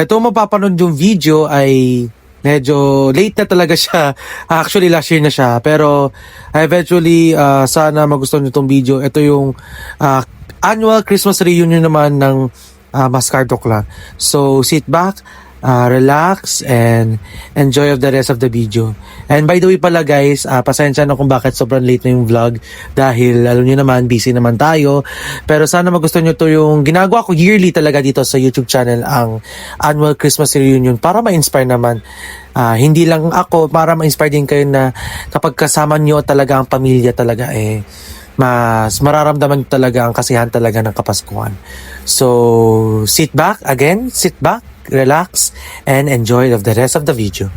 Ito mapapanood yung video ay medyo late na talaga siya. Actually, last year na siya. Pero eventually, sana magustuhan nyo itong video. Ito yung annual Christmas reunion naman ng Mascardo Clan. So, sit back, relax, and enjoy of the rest of the video. And by the way pala guys, pasensya na kung bakit sobrang late na yung vlog dahil alam nyo naman, busy naman tayo. Pero sana magustuhan nyo to yung ginagawa ko yearly talaga dito sa YouTube channel, ang annual Christmas reunion, para ma-inspire naman. Hindi lang ako, para ma-inspire din kayo na kapag kasama nyo talaga ang pamilya talaga mas mararamdaman talaga ang kasiyahan talaga ng Kapaskuhan. So, sit back, relax, and enjoy of the rest of the video.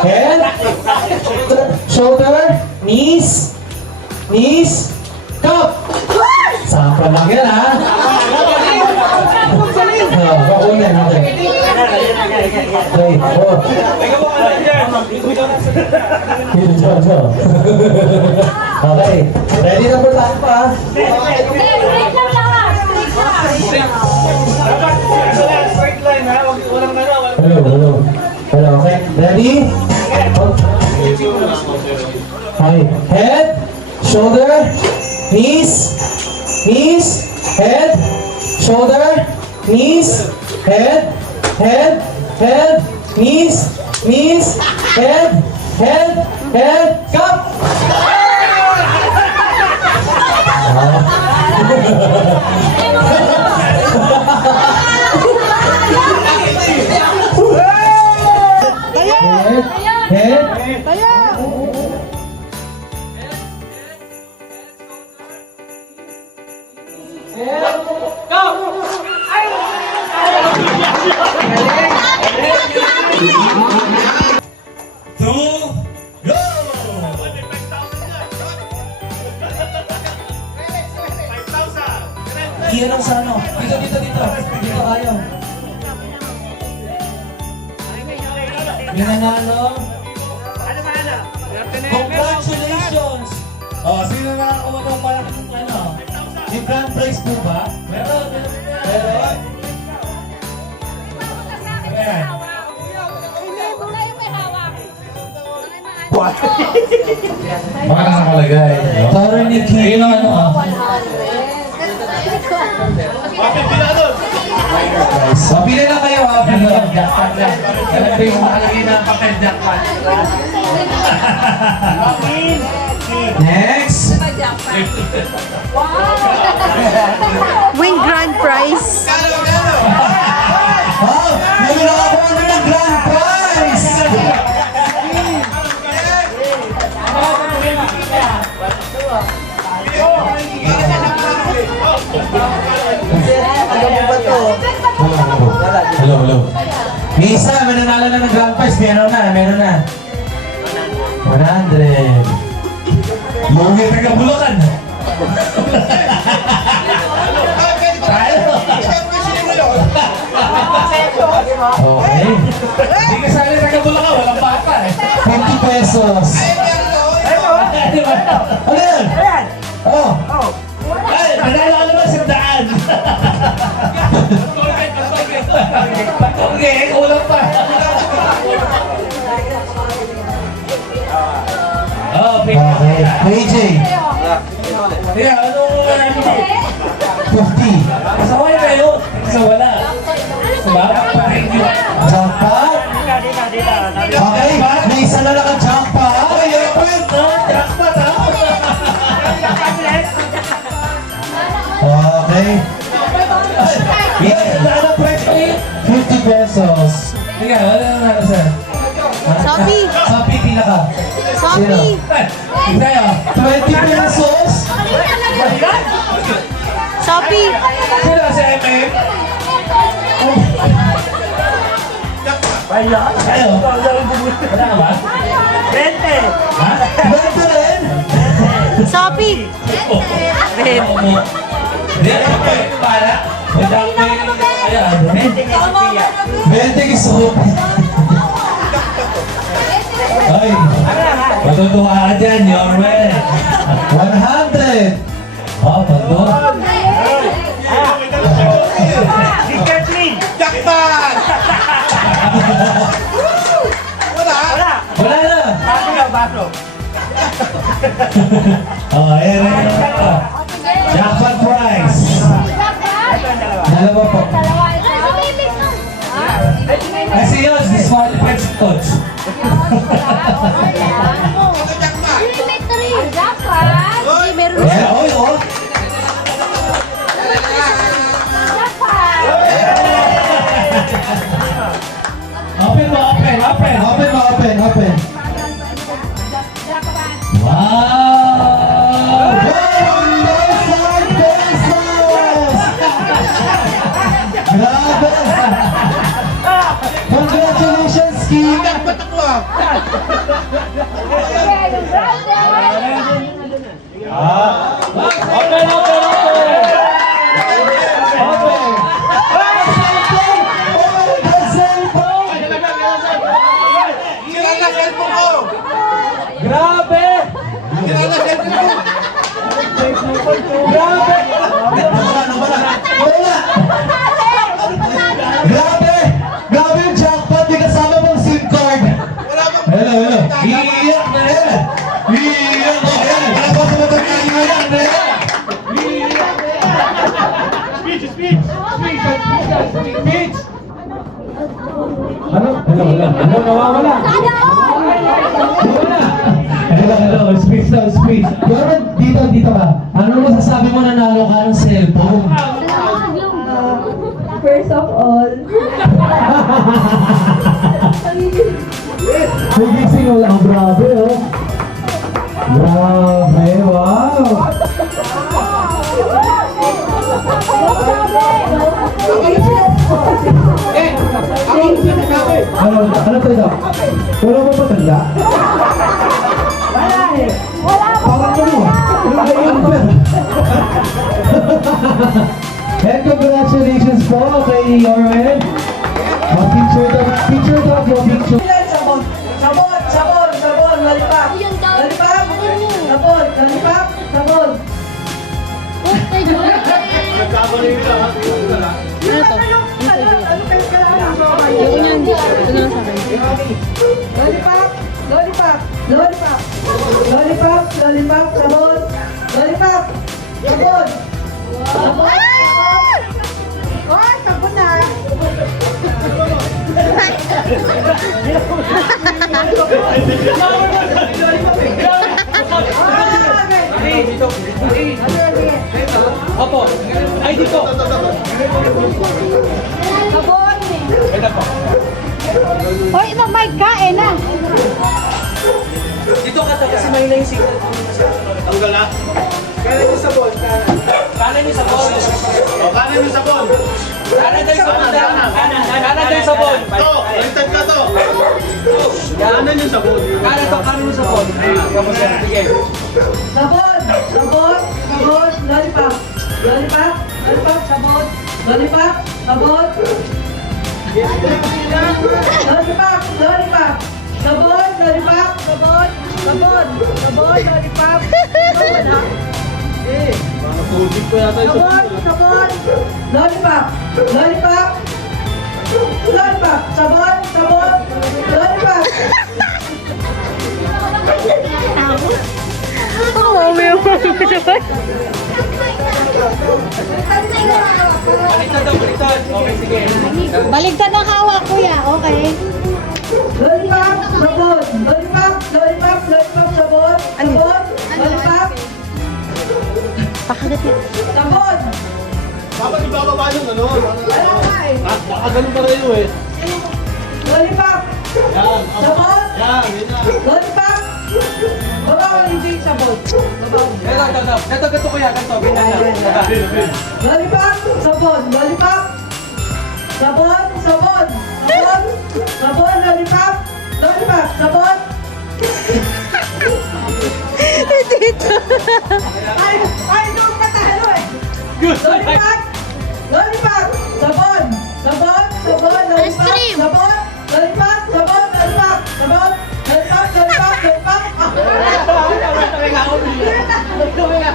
Head, shoulder, knees, cup. Sample lang yan, ha? Pakunin natin. 3, 4. Okay, ready na po tayo pa. Hello, okay, ready? Okay, head, shoulder, knees, head, shoulder, knees, head, knees, head, cup! Head, Iyan ang sa ano? Dito kayo. Yung nanalo. Congratulations! Sino nakakuha ng malaking yung grand prize po ba? Meron. Ayan. Baka nakalagay. Para ni Kim. Ayun ang ano ah. Pili na kayo ha. Pili na. Jackpot lang. Alam ko yung nakalagay na papel jackpot. Next. Win grand prize. Oh, may nakakuha na ng grand prize. Hello. May isa, may nanalo na ng grand prize. Meron na. 100. Lugi taga Bulacan. Okay. Hindi ka sali taga Bulacan, walang bata eh. 50 pesos. Ano yan? Oh. Ay, nanalo ka naman sa daan. Okay, ulang pa. Oh, Okay. KJ. Kaya, anong marami mo? 50. Sa wala kayo? Sa wala. Diba? Thank you. Jackpot. Okay. May isa na naka-jackpot. Ay, jackpot, no? Jackpot, ha? Okay. Yes, ano price ko yun? 50 pesos. Teka, wala na natin sir. Shopee. Shopee pinaka. Shopee. Ay, sa'yo. 20 pesos. Shopee. Sino si MM? Sa'yo. Wala ka ba? Ha? 20 rin. Shopee. Ako mo. Hindi, ako pa yung para. Madami kaya ano? 20 gusto ko. Ay, matutuwa ka dyan, Yorwin. 100. Oh, pando. Wala na. Oh, ayan na yun. Jackpot prize. Dalawa po. Kasi yun, disqualified si Coach. Meron Yeah, oy, oh. Open mo, open. Open. Wow! 1,000 pesos! Grabe! Congratulations, Kim! Grabe! Grabe yung jackpot, may kasama pang SIM card. Hello. Iiyak na yan. Iiyak na yan. Wala pa sa mga iiyak na yan. Ano nawawala? Hello, speech. Pero dito ka. Ano masasabi mo nanalo ka ng cellphone? First of all. Nagising mo lang. Grabe, oh. Grabe, wow. Ano to ito? Wala mo ba tanda? Parang ano? And congratulations po kay Orwell. Picture daw yung picture. Sabon, lalipap. Sabon. Lalipap. Lollipop. Lollipop. Lollipop. Lollipop. Sabon. Lollipop. Sabon. Sabon. Oh, sabon na. Opo. Ay, dito. Sabon. Ito po. Hoy, mamay ka, eh na. Dito ka kasi may na yung signal. Tanggal na? Kanan yung sabon. Kanan yung sabon. O, kanan yung sabon. Kanan yung sabon. Kanan yung sabon. To, baliktad ka to. Kanan yung sabon. Kanan yung sabon. Sige. Sabon. Sabon. Sabon. Lollipop. Lollipop. Lollipop. Sabon. Lollipop. Sabon. Lollipop. Lollipop. Sabon. Lollipop. Sabon. Sabon. Sabon. Lollipop. Sabon, ha? Sabon. Sabon. Lollipop. Lollipop. Lollipop. Sabon. Sabon. Lollipop. Oo, may Baliktad daw, baliktad. Okay, sige. Baligtad ang hawak, kuya. Okay. Lollipop. Sabon. Lollipop. Lollipop. Lollipop. Sabon. Sabon. Lollipop. Pakagat yan. Sabon. Dapat ibababa yung ano. Ano nga eh? Baka ganun pa rin eh. Lollipop. Yan. Sabon. Yan. Yan na. Lollipop. Babaw hindi yung sabon. Babaw. Ito, kuya. Ganito, ganyan na. Lollipop. Sabon. Lollipop. Sabon. Sabon. Sabon. Sabon. Lollipop. Lollipop. Sabon. Dito. Ay, doon patalo eh. Lollipop. Lollipop. Sabon. Sabon. Sabon. Lollipop. Ice cream. Sabon. Lollipop. Sabon. Lollipop. Sabon. Lollipop. Lollipop.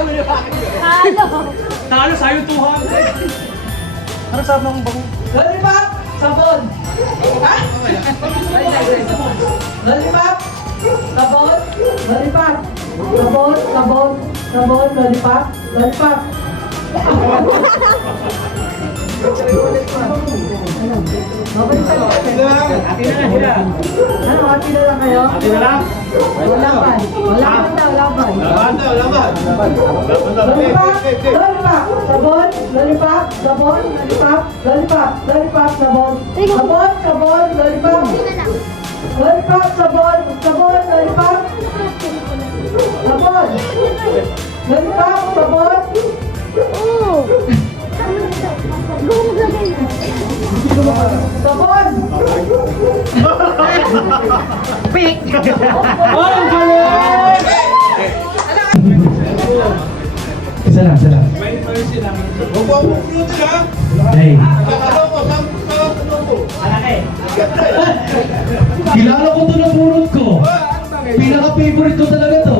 Lollipop. Halo. Talo sa'yo 200. Ano sabi mong bango? Lollipop. Sabon. Ha? Lollipop. Sabon. Lollipop. Sabon. Sabon. Sabon. Lollipop. Lollipop. Ano, hati na lang kayo? Ate na lang. Laban. Laban daw, laban. Laban daw, laban. Laban daw. Lollipop. Lollipop. Sabon. Lollipop. Sabon. Lollipop. Lollipop. Lollipop. Sabon. Sabon. Sabon. Lollipop. Lollipop. Sabon. Sabon. Lollipop. Sabon. Lollipop. Sabon. Oo. Sabon. Pick. Oh, ang galing! Isa lang, isa lang. Huwag mo ang fruit ha. Hey. Ano mo, ano mo. Kilala ko to na purot ko. Pinaka-favorite ko talaga to.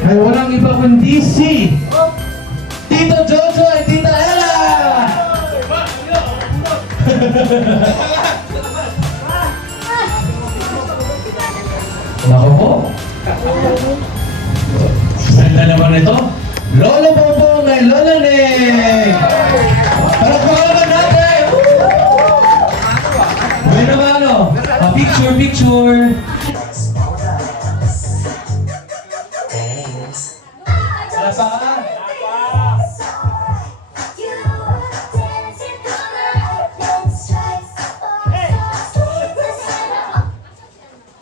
Ay walang iba kundi si Tito Jojo at Tita Ella! Nako po. Ganda naman ito. Lolo Bongbong ay Lola Nek! Palakpakan natin! May naman ano? Picture, picture! Wala pa?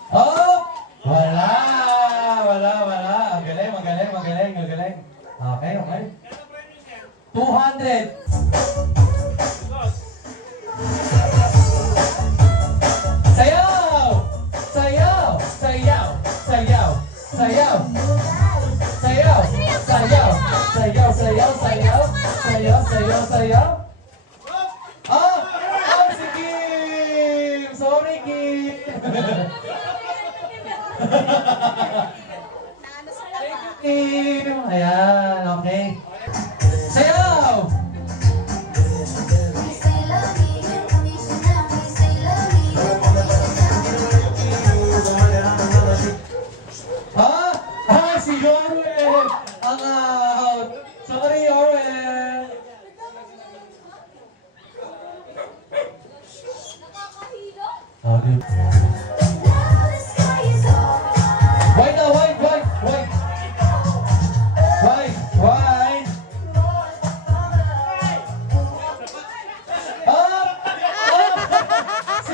Oh! Wala! Wala! Ang galing, magaling. Okay. 200! Sayaw! Sayaw! Sayaw! Sayaw! Sayaw! Sayaw! Sayaw! Sayaw! Sayaw! Sayaw! Sayaw! Sayaw! Sayaw! Oh! Oh, si Kim! Sorry, Kim! Kim! Ayan, okay. Sayaw! Okay. White na, white, white, white. White, white. Up! Up! Si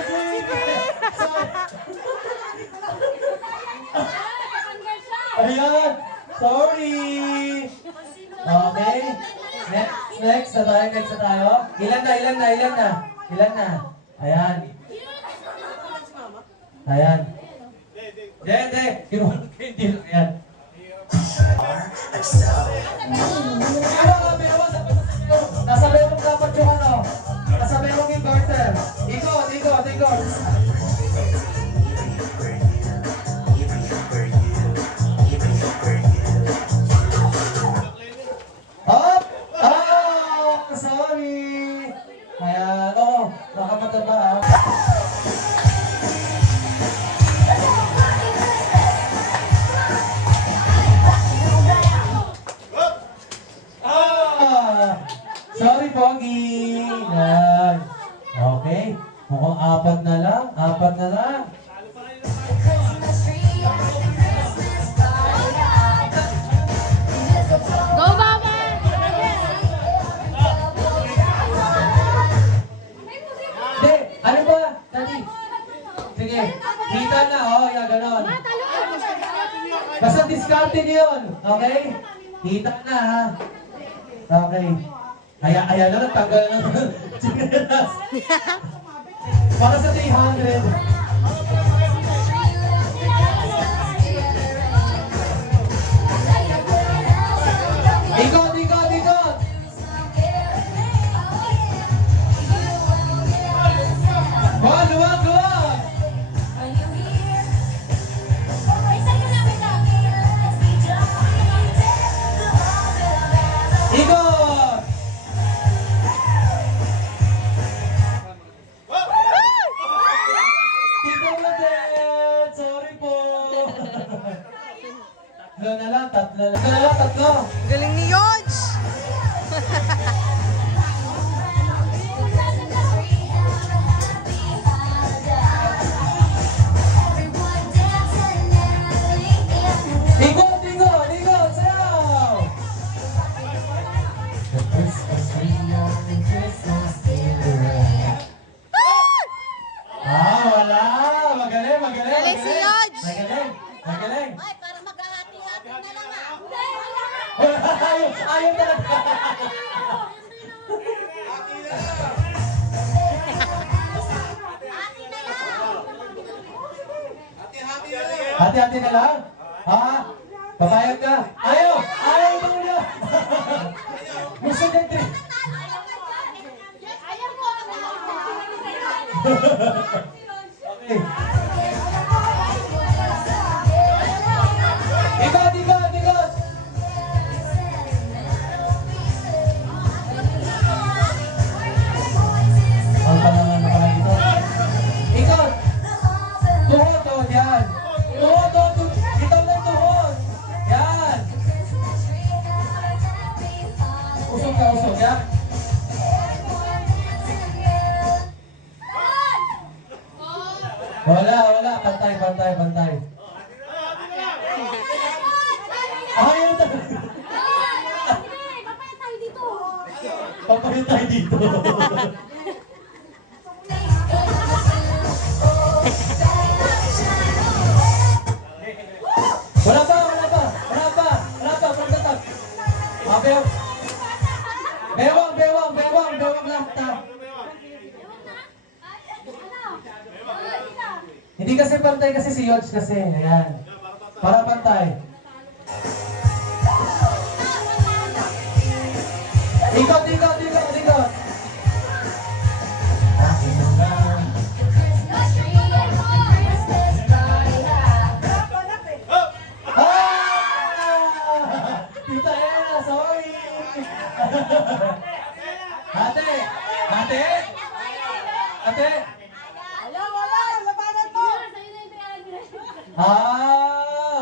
Ayan! Sorry! Okay. Next na tayo, next na tayo. Ilan na? Ayan. Ayan. Hindi. Kinuha ko yung deal. Ayan. Nasa bewang dapat yung ano. Nasa bewang yung garter. Ikot. Up! Oh! Sorry! Ayan. Oh, nakamataba ah. Sorry, Pogi. Yan. Okay. Mukhang apat na lang. Go, Mama! Hindi. Ano ba? Tati. Sige. Kita na. Oh, yan. Ganon. Basta discarte niyo yun. Okay? Kita na ha. Okay. Ayan na, nagtanggal na. Para sa 300. Ikot. Luwag. Ikot. Tito Madet, sorry po. Tatlo. Galing ni Yodge! Ikot, sayaw! The Christmas tree on the Christmas tree. Wala! Magaling! Galing si Yodge! Magaling! Ay, para maghahati-hati na lang ah! Ayaw talaga! Hati-hati na lang? Ha? Papayag ka? Ayaw mo niya! Gusto niya trip! Ayaw mo! Okay. Ikot! Ang panangan na pala ito. Ikot! Tuhod, yan! Tuhod! Ikaw na tuhod! Yan! Usog, yan! Wala. Pantay. Ayaw talaga! Papalit tayo dito. Wala pa. Pagkatak. Bewang lang. Hindi kasi pantay kasi si Yodge kasi. Ayan. Para pantay. Ikot. Tita Ella, sorry! Ate! Wala. Labanan mo.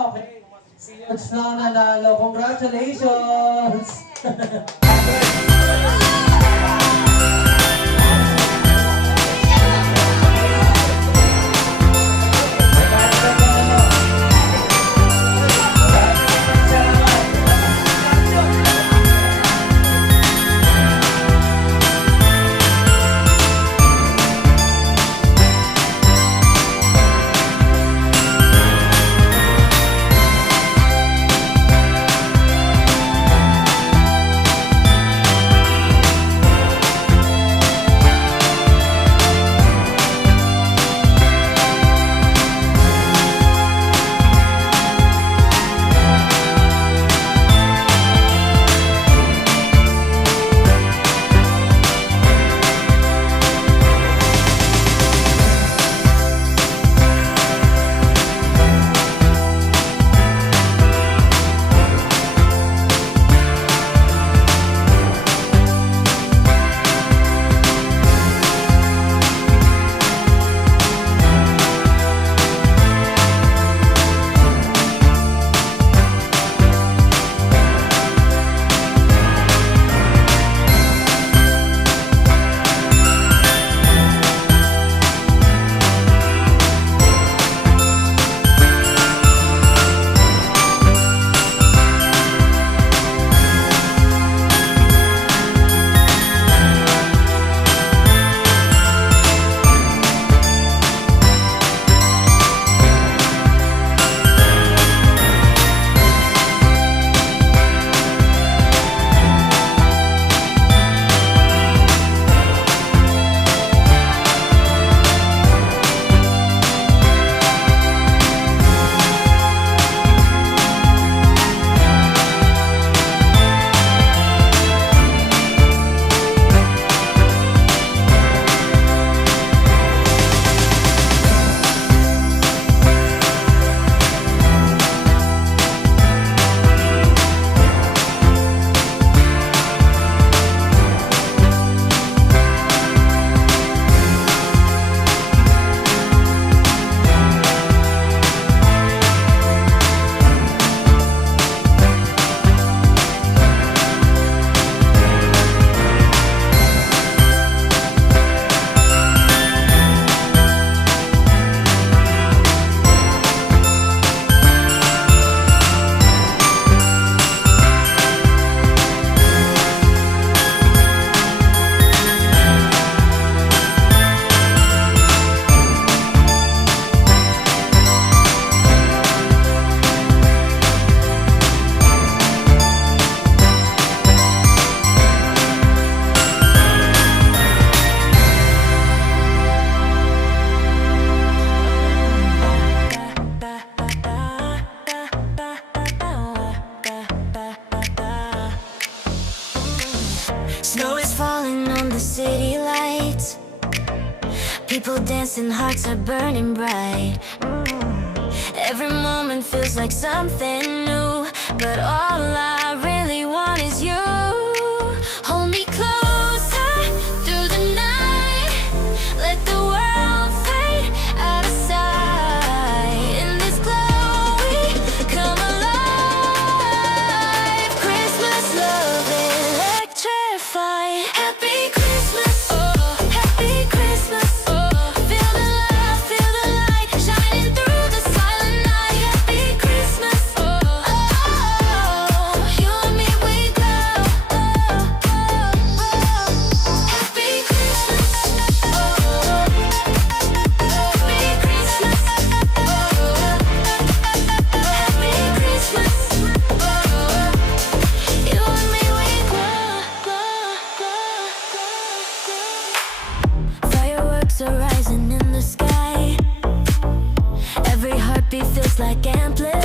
Okay. Si Yodge na nanalo. Congratulations! People dancing, hearts are burning bright. Every moment feels like something new, but all I really want is you. Hold me closer through the night. Let the world fade out of sight. In this glow we come alive. Christmas love electrified. Happy Christmas, oh, happy Christmas, oh. Feel the love, feel the light shining through the silent night. Happy Christmas, oh, oh. You and me, we glow, oh, oh, oh. Happy Christmas, oh, happy Christmas, oh, happy Christmas, oh. You and me, we glow, glow, glow, glow. Fireworks are rising in the sky. Every heartbeat feels like amplified.